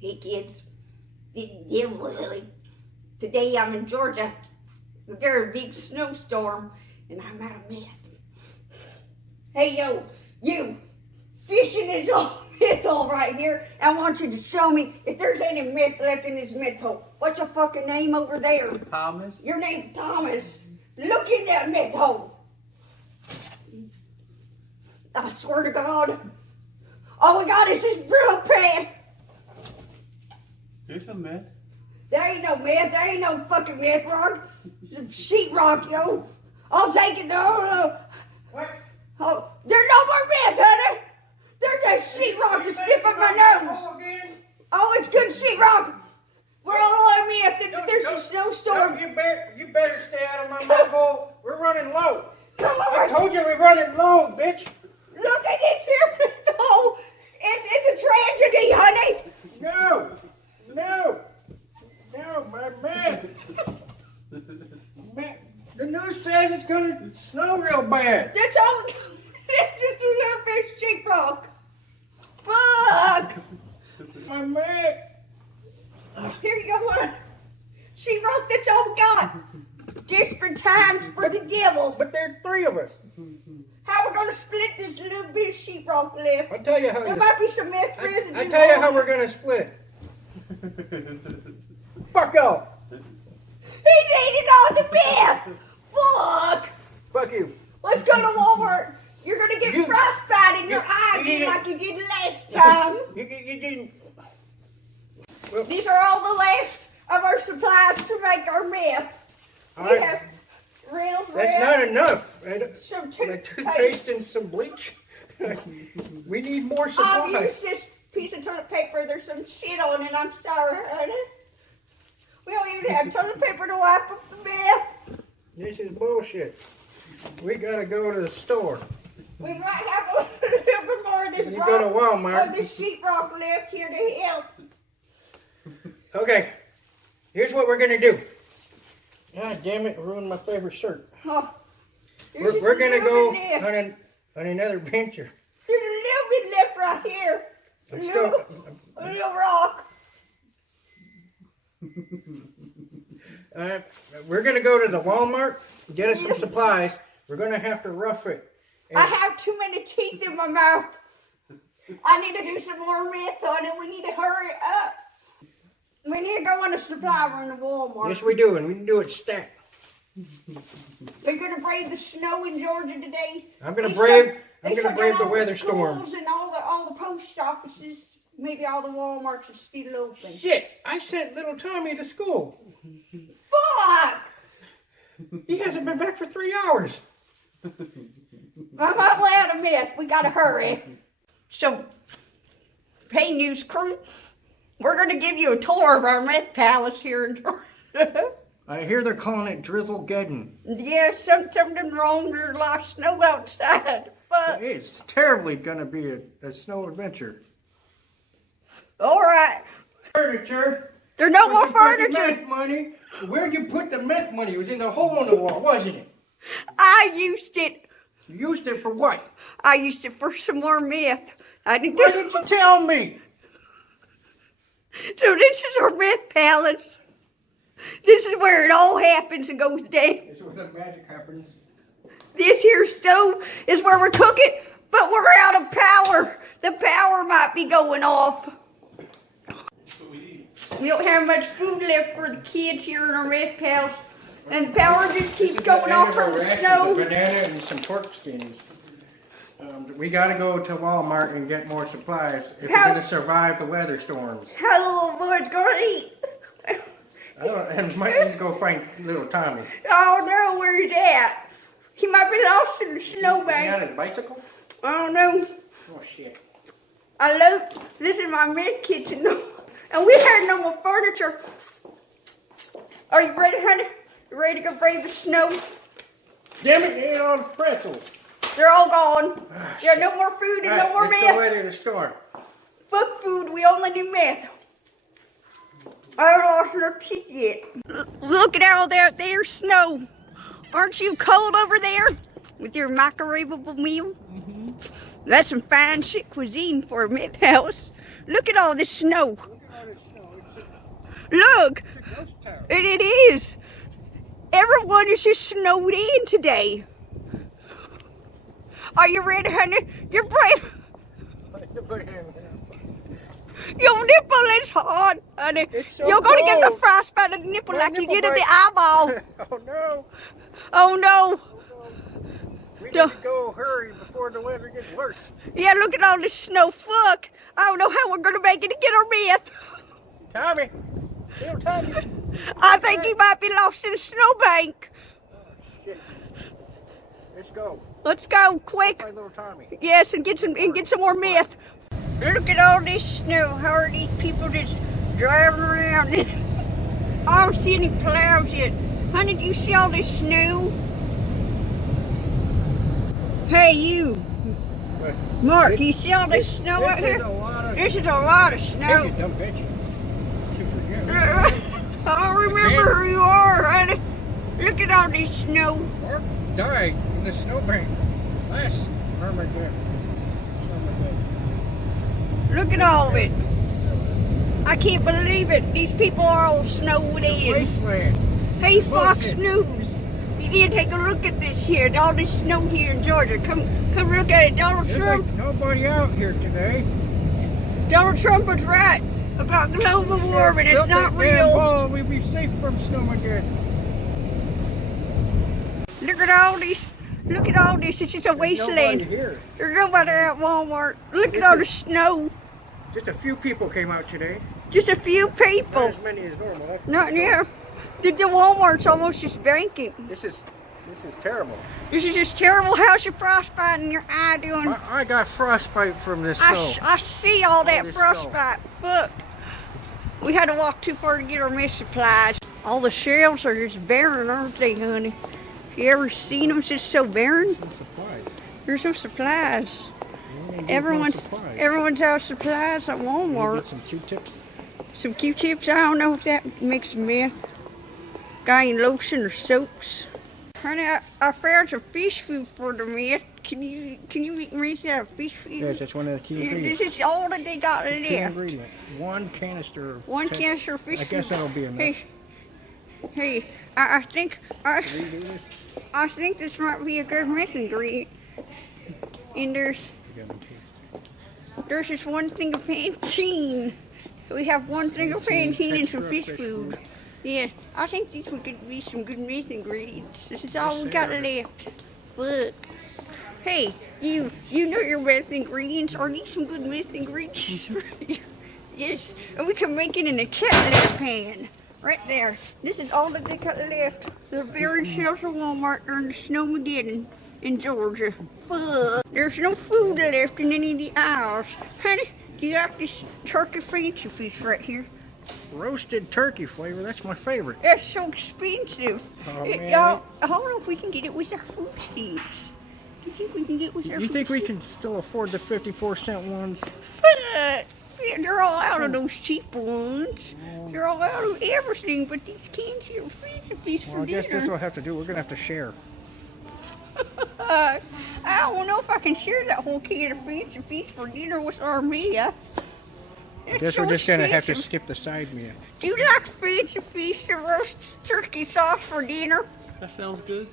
Hey kids, today I'm in Georgia. There's a big snowstorm and I'm out of meth. Hey yo, you fishing this old meth hole right here. I want you to show me if there's any meth left in this meth hole. What's your fucking name over there? Thomas. Your name's Thomas. Look in that meth hole. I swear to God. All we got is this drill pad. There's some meth. There ain't no meth. There ain't no fucking meth rock. Some sheetrock, yo. I'll take it. No. What? Oh, there's no more meth, honey. There's just sheetrock to skip up my nose. Oh, it's good sheetrock. We're all on meth. There's a snowstorm. You better stay out of my meth hole. We're running low. Come I on. told you we're running low, bitch. Look at this here meth hole. It's a tragedy, honey. No, my man. The news says it's gonna snow real bad. That's all. It's just a little bit of sheetrock. Fuck. My man. Here you go, one. Sheetrock, that's all we got. Desperate times for the devil. But there's three of us. How we gonna split this little bit of sheetrock left? I'll tell you how. There might be some meth residue. I tell you how we're gonna split. Fuck off. He's eating all the meth. Fuck. Fuck you. Let's go to Walmart. You're gonna get frostbite in your eye again like you did last time. You didn't. These are all the last of our supplies to make our meth. All We right. have real That's not enough. some Toothpaste toothpaste. and some bleach. We need more I'll supplies. use this piece of toilet paper. There's some shit on it. I'm sorry, honey. We don't even have toilet paper to wipe up the meth. This is bullshit. We gotta go to the store. We might have a little bit more of this You go to Walmart. of this sheetrock left here to help. Okay, here's what we're gonna do. God damn it, ruined my favorite shirt. Oh, We're gonna go left. on another adventure. There's a little bit left right here. A little rock. We're gonna go to the Walmart, get us some supplies. We're gonna have to rough it. I have too many teeth in my mouth. I need to do some more meth on it. We need to hurry up. We need to go on a supply run to Walmart. Yes, we do, and we can do it stacked. We're gonna brave the snow in Georgia today. I'm gonna They brave shut the down all weather storm. schools and all the post offices. Maybe all the Walmarts are still open. Shit, I sent little Tommy to school. Fuck! He hasn't been back for 3 hours. I'm all out of meth. We gotta hurry. So, hey news crew, we're gonna give you a tour of our meth palace here in Georgia. I hear they're calling it Drizzle-geddon. Yeah, something wrong. There's a lot of snow outside. But It's terribly gonna be a snow adventure. all right, Furniture. there's no more Where'd you put the furniture. meth money? Where'd you put the meth money? It was in the hole in the wall, wasn't it? I used it. You used it for what? I used it for some more meth. I didn't Why didn't you tell me? So this is our meth palace. This is where it all happens and goes down. This is where the magic happens. This here stove is where we're cooking, but we're out of power. The power might be going off. We don't have much food left for the kids here in our meth palace. And the power just keeps going off from the A snow. banana and some pork skins. We gotta go to Walmart and get more supplies if we're gonna survive the weather storms. How the little boy's gonna eat? And we might need to go find little Tommy. Oh no, where he's at? He might be lost in the He snowbank. got his bicycle? I don't know. Oh shit. I love, this is my meth kitchen, and we have no more furniture. Are you ready, honey? You ready to go brave the snow? Damn it, they ate all the pretzels. They're all gone. Ah, There's no more food and no more let's go meth. weather the storm. Fuck food, we only need meth. I haven't lost enough teeth yet. Look at all that there's snow. Aren't you cold over there with your microwavable meal? That's some fine shit cuisine for a meth house. Look at all this snow. Look, It's a ghost town. it is. Everyone is just snowed in today. Are you ready, honey? You're brave. Your nipple is hard, honey. It's so You're gonna get the cold. frostbite of the nipple My like you nipple did of the break. eyeball. Oh no. Oh no. We need Duh. to go hurry before the weather gets worse. Yeah, look at all this snow. Fuck. I don't know how we're gonna make it to get our meth. Tommy. Little Tommy. I think he might be lost in a snowbank. Shit. Let's go. Let's go, quick. Find little Tommy. Yes, and get some more meth. Look at all this snow. How are these people just driving around? I don't see any plows yet. Honey, do you see all this snow? Hey, you. But Mark, do you see all this snow out this is here? a lot of This is a lot of Take snow. it, dumb bitch. You forget. I don't remember who you are, honey. Look at all this snow. Mark died in the snowbank last Armageddon. Look at all of it. I can't believe it. These people are all snowed in. Wasteland. Hey, Fox Bullshit. News. You need to take a look at this here. All this snow here in Georgia. Come look at it. Donald There's Trump. like nobody out here today. Donald Trump was right about global warming. It's Drop not that damn real. ball, we'll be safe from Snowmageddon. Look at all this. Look at all this. It's just a Nobody wasteland. here. There's nobody at Walmart. Look at This all the is- snow. Just a few people came out today. Just a few Not people. as many as normal. That's for Not sure. near. The Walmart's almost just vacant. This is terrible. This is just terrible. How's your frostbite in your eye doing? I got frostbite from this snow. I see all that this frostbite. Fuck. We had to walk too far to get our mess supplies. All the shelves are just barren, aren't they, honey? You ever seen them just so barren? Some supplies. There's no supplies. We need more Everyone's supplies. out of supplies at We Walmart. get some Q-tips. Some Q-tips. I don't know if that makes meth. Got any lotion or soaps? Honey, I found some fish food for the meth. Can you make me that fish food? Yes, that's one of the key This ingredients. is all that they got Key left. ingredient. One canister. Of One ten- canister of fish I guess food. that'll be enough. Hey, I think Redo this. I think this might be a good meth ingredient. And there's You got me too. just one thing of Pantene. We have one thing of Pantene and some Extra fish fish food. food. Yeah, I think these would be some good meth ingredients. This is all Yes, we got they are. left. Look. Hey, you know your meth ingredients. Are these some good meth ingredients? Yes, and we can make it in a cat pan. Right there. This is all that they got left. The very shelves of Walmart during the Snowmageddon in Georgia. Fuck. There's no food left in any of the aisles. Honey, do you like this turkey fancy fish right here? Roasted turkey flavor. That's my favorite. That's so expensive. Oh, man. Y'all, I don't know if we can get it with our food stamps. Do you think we can get it with our You food think we stamps? can still afford the 54-cent ones? Fuck. Yeah, they're all out of those cheap ones. They're all out of everything, but these cans here are fancy fish for Well, I guess dinner. that's what we'll have to do. We're gonna have to share. I don't know if I can share that whole can of fancy fish for dinner with our meth. I guess we're just gonna have to skip the side meal. Do you like fancy fish and roast turkey sauce for dinner? That sounds good.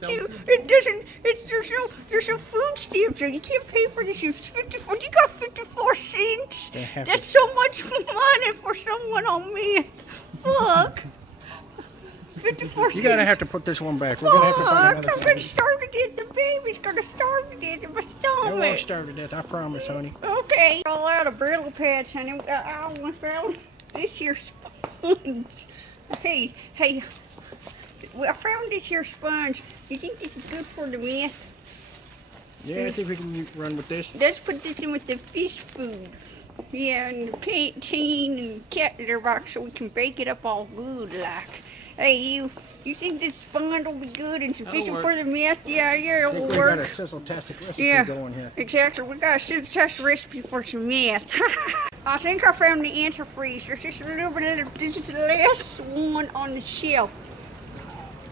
There's no food stamps, so you can't pay for this. It's 54. You got 54 cents. They have That's so much money for someone on meth. Fuck. 54 cents. You're gonna have to put this one back. We're gonna have to find Fuck, another I'm gonna one. starve to death. The baby's gonna starve to death in my It won't stomach. starve to death. I promise, honey. Okay. All out of Brittle pads, honey. I almost found this here sponge. Hey. I found this here sponge. You think this is good for the meth? Yeah, I think we can run with this. Let's put this in with the fish food. Yeah, and the Pantene and cat litter box so we can bake it up all good like. Hey, you think this sponge will be good and sufficient work. for the meth? Yeah, I it think will we got a work. sizzle-tastic recipe Yeah. going here. Exactly. We got a test recipe for some meth. I think I found the antifreeze. There's just a little bit of this is the last one on the shelf.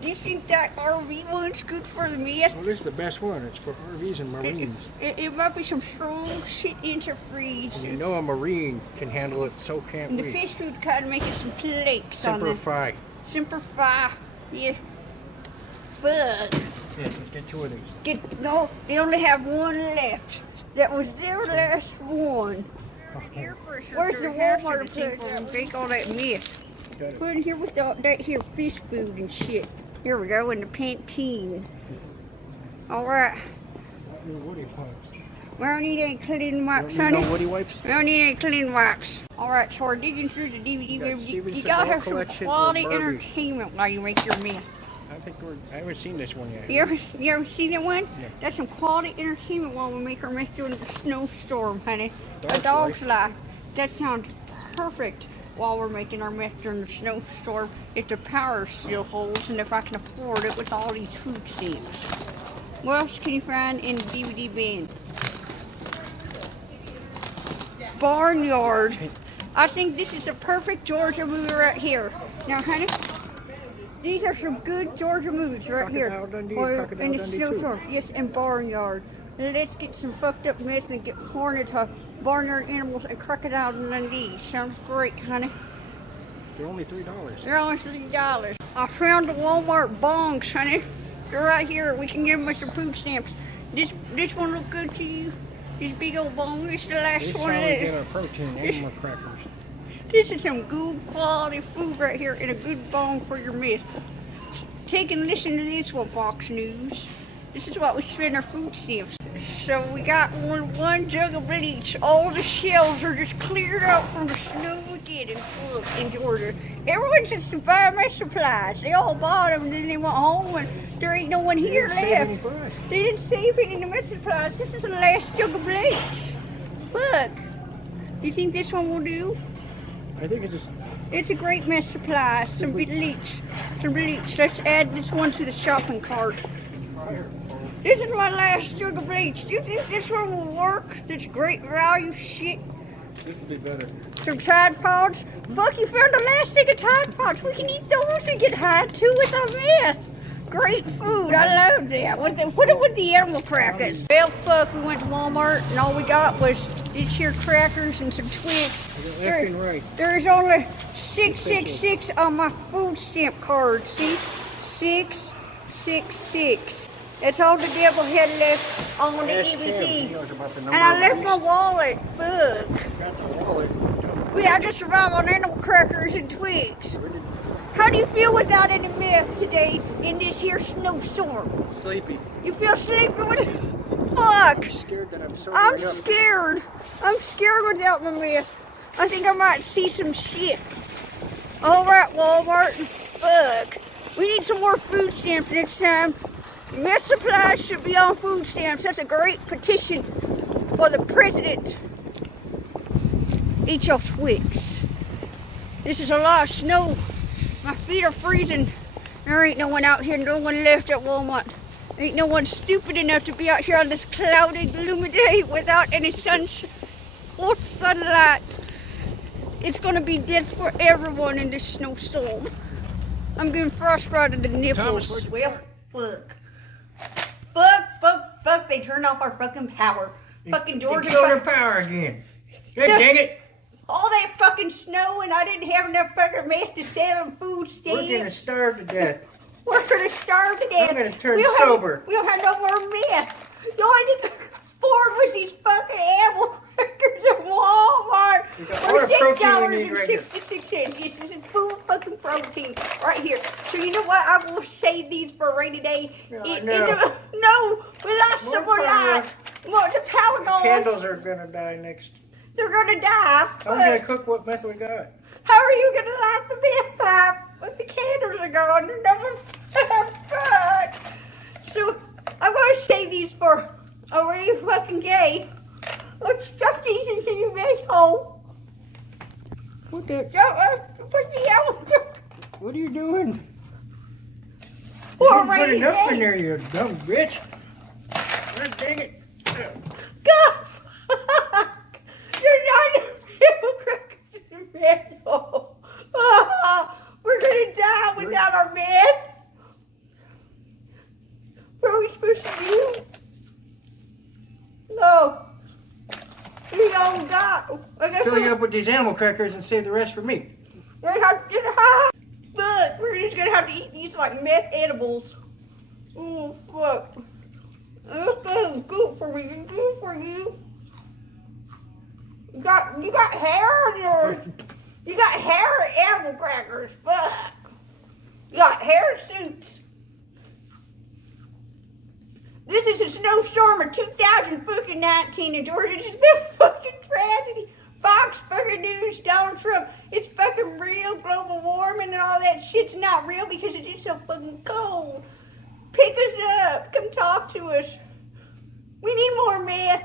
Do you think that RV one's good for the meth? Well, this is the best one. It's for RVs and Marines. It might be some strong shit into freeze. And you know a Marine can handle it, so can't And the we. fish food kind of making some flakes on Semper the Fi. Semper Fi. Yeah. Fuck. Yes, let's get 2 of these. No, they only have one left. That was their last one. Where's the Walmart to put it and bake all that mess? Put it here with that here fish food and shit. Here we go, in the Pantene. Alright. Woody wipes. We don't need any clean wipes, You honey. know Woody wipes? We don't need any clean wipes. Alright, so we're digging through the DVD. You gotta have some quality entertainment while you make your mess. I haven't seen this one yet. You ever seen that one? Yeah. That's some quality entertainment while we make our mess during the snowstorm, honey. A Dog's dog's life. life. That sounds perfect while we're making our mess during the snowstorm. If the power still holds and if I can afford it with all these food stamps. What else can you find in the DVD bin? Barnyard. I think this is a perfect Georgia movie right here. Now, honey, these are some good Georgia movies right here. Crocodile Dundee, Or Crocodile in the Dundee snowstorm. Yes, and Barnyard. Let's get some fucked up mess and get horned to barnyard animals and Crocodile Dundee. Sounds great, honey. They're only $3. They're only $3. I found the Walmart bongs, honey. They're right here. We can give them with some food stamps. This one look good to you? This big old bong. This is the last This one of how we this. get our protein and more crackers. This is some good quality food right here and a good bong for your mess. Take and listen to this one, Fox News. This is what we spend our food stamps. So we got one jug of bleach. All the shelves are just cleared out from the snow we get in Georgia. Everyone just buy my supplies. They all bought them and then they went home and there ain't no one here They didn't save any left. for us. They didn't save any in the mess supplies. This is the last jug of bleach. Look. You think this one will do? I think it's just... It's a great mess supply. Some bleach. Some bleach. Let's add this one to the shopping cart. This is my last jug of bleach. Do you think this one will work? This great value shit. This would be better. Some Tide Pods. Fuck, you found the last thing of Tide Pods. We can eat those and get high too with our meth. Great food. I love that. Put it with the animal crackers. Well, fuck, we went to Walmart and all we got was these here crackers and some Twix. Left and right. There's only 666 on my food stamp card. See? 666. That's all the devil had left on the DVD. And I left my wallet. Fuck. Got the wallet. We had to survive on animal crackers and twigs. How do you feel without any meth today in this here snowstorm? Sleepy. You feel sleepy with Fuck. I'm scared that I'm so I'm scared. I'm scared without my meth. I think I might see some shit. Alright, Walmart. Fuck. We need some more food stamps next time. Meth supplies should be on food stamps. That's a great petition for the president. Eat your Twix. This is a lot of snow. My feet are freezing. There ain't no one out here, no one left at Walmart. Ain't no one stupid enough to be out here on this cloudy, gloomy day without any sunlight. It's gonna be death for everyone in this snowstorm. I'm getting frostbite in the nipples. Thomas, Well, fuck. Fuck, they turned off our fucking power. Fucking Georgia. They killed our power again. God dang it. All that fucking snow and I didn't have enough fucking meth to sell them food We're gonna stamps. starve to death. We're gonna starve to death. I'm gonna turn We don't sober. We don't have no more meth. The only thing to afford was these fucking animal crackers at Walmart. We got all the protein we need right here. $6.66. Yes, this is full fucking protein right here. So you know what? I will save these for a rainy day. No, No, we lost More some more power. light. Well, the power gone. Candles are gonna die next. They're gonna die. How are we but- gonna cook what meth we got? How are you gonna light the meth pipe if the candles are gone? They're never fuck. So I'm gonna save these for a really fucking day. Let's stuff these into your mess hole. What the? Put the apple. What are you doing? For You a didn't put rainy enough in day. there, you dumb bitch. God dang it. God, fuck. You're not animal crackers in the meth hole. We're gonna die without our meth. fill you up with these animal crackers and save the rest for me. We're gonna have to get high. But we're just gonna have to eat these like meth edibles. Oh fuck. That's good for me. It's good for you. You got hair on yours. You got hair and animal crackers. Fuck. You got hair suits. This is a snowstorm of 2019 in Georgia. It's been a fucking tragedy. Fox fucking News, Donald Trump. It's fucking real. Global warming and all that shit's not real because it's just so fucking cold. Pick us up. Come talk to us. We need more meth.